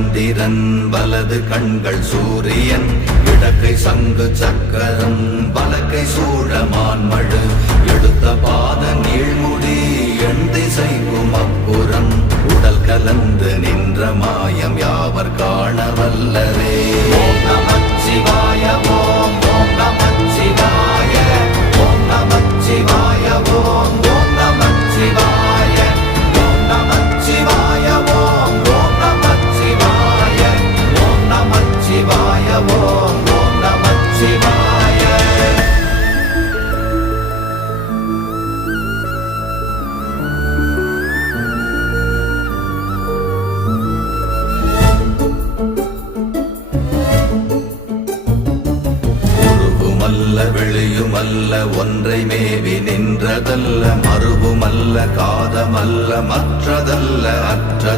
சந்திரன் வலது கண்கள் சூரியன் இடக்கை சங்கு சக்கரம் வலக்கை சூழமான்மழு எடுத்த பாத நீழ்முடி எண் திசைக்கும் அப்புறம் உடல் கலந்து நின்ற மாயம் யாவர் காண வல்லரே. ஓம் நமச்சிவாய ஓம் ஓம் நமச்சிவாய ஓம் நமச்சிவாய ஓம் ஓம் நமச்சிவாய ஓம் நமச்சிவாய ஓம் ஓம் நமச்சிவாய ஓம் நமச்சிவாய ஓம் ஓம் நமச்சிவாய. வெளியுமல்ல ஒன்றை மேவி நின்றதல்ல மறுவுமல்ல காதமல்ல மற்றதல்ல அற்றது